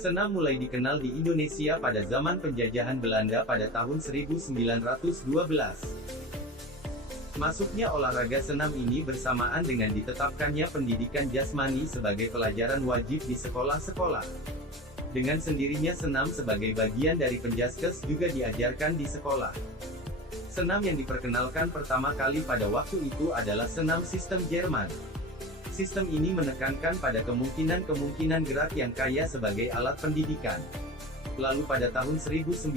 Senam mulai dikenal di Indonesia pada zaman penjajahan Belanda pada tahun 1912. Masuknya olahraga senam ini bersamaan dengan ditetapkannya pendidikan jasmani sebagai pelajaran wajib di sekolah-sekolah. Dengan sendirinya senam sebagai bagian dari penjaskes juga diajarkan di sekolah. Senam yang diperkenalkan pertama kali pada waktu itu adalah senam sistem Jerman. Sistem ini menekankan pada kemungkinan gerak yang kaya sebagai alat pendidikan. Lalu pada tahun 1916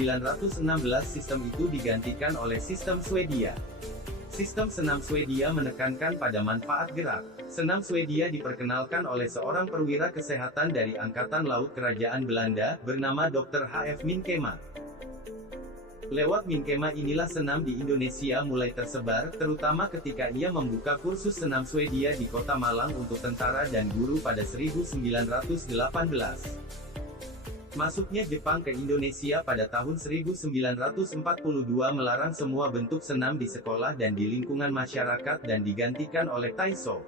sistem itu digantikan oleh sistem Swedia. Sistem senam Swedia menekankan pada manfaat gerak. Senam Swedia diperkenalkan oleh seorang perwira kesehatan dari Angkatan Laut Kerajaan Belanda, bernama Dr. H.F. Minkema. Lewat Minkema inilah senam di Indonesia mulai tersebar, terutama ketika ia membuka kursus senam Swedia di Kota Malang untuk tentara dan guru pada 1918. Masuknya Jepang ke Indonesia pada tahun 1942 melarang semua bentuk senam di sekolah dan di lingkungan masyarakat dan digantikan oleh Taiso.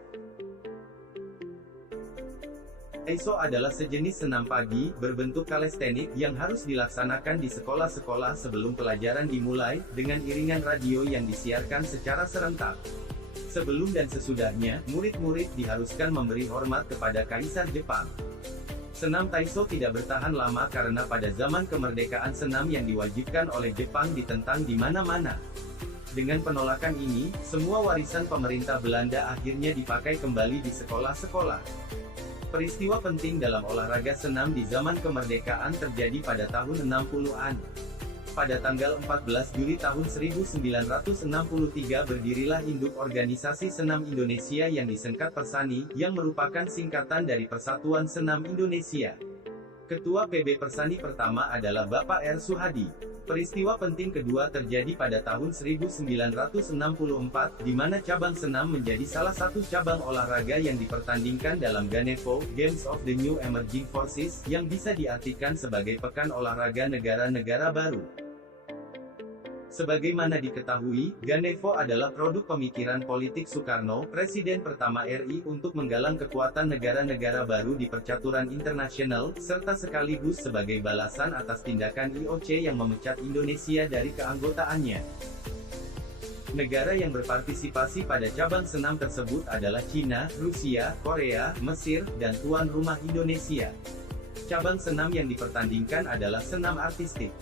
Taiso adalah sejenis senam pagi, berbentuk kalestenik, yang harus dilaksanakan di sekolah-sekolah sebelum pelajaran dimulai, dengan iringan radio yang disiarkan secara serentak. Sebelum dan sesudahnya, murid-murid diharuskan memberi hormat kepada Kaisar Jepang. Senam Taiso tidak bertahan lama karena pada zaman kemerdekaan senam yang diwajibkan oleh Jepang ditentang di mana-mana. Dengan penolakan ini, semua warisan pemerintah Belanda akhirnya dipakai kembali di sekolah-sekolah. Peristiwa penting dalam olahraga senam di zaman kemerdekaan terjadi pada tahun 60-an. Pada tanggal 14 Juli tahun 1963 berdirilah induk Organisasi Senam Indonesia yang disingkat Persani, yang merupakan singkatan dari Persatuan Senam Indonesia. Ketua PB Persani pertama adalah Bapak R. Suhadi. Peristiwa penting kedua terjadi pada tahun 1964, di mana cabang senam menjadi salah satu cabang olahraga yang dipertandingkan dalam Ganevo, Games of the New Emerging Forces, yang bisa diartikan sebagai Pekan Olahraga Negara-Negara Baru. Sebagaimana diketahui, Ganevo adalah produk pemikiran politik Soekarno, Presiden pertama RI, untuk menggalang kekuatan negara-negara baru di percaturan internasional, serta sekaligus sebagai balasan atas tindakan IOC yang memecat Indonesia dari keanggotaannya. Negara yang berpartisipasi pada cabang senam tersebut adalah Cina, Rusia, Korea, Mesir, dan tuan rumah Indonesia. Cabang senam yang dipertandingkan adalah senam artistik.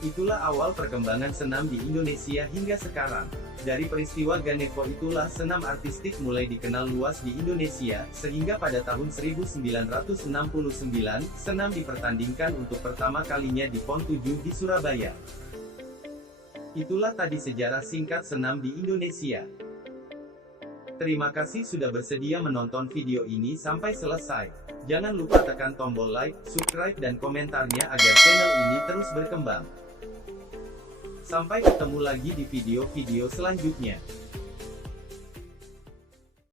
Itulah awal perkembangan senam di Indonesia hingga sekarang. Dari peristiwa Ganevo itulah senam artistik mulai dikenal luas di Indonesia, sehingga pada tahun 1969, senam dipertandingkan untuk pertama kalinya di PON 7 di Surabaya. Itulah tadi sejarah singkat senam di Indonesia. Terima kasih sudah bersedia menonton video ini sampai selesai. Jangan lupa tekan tombol like, subscribe dan komentarnya agar channel ini terus berkembang. Sampai ketemu lagi di video-video selanjutnya.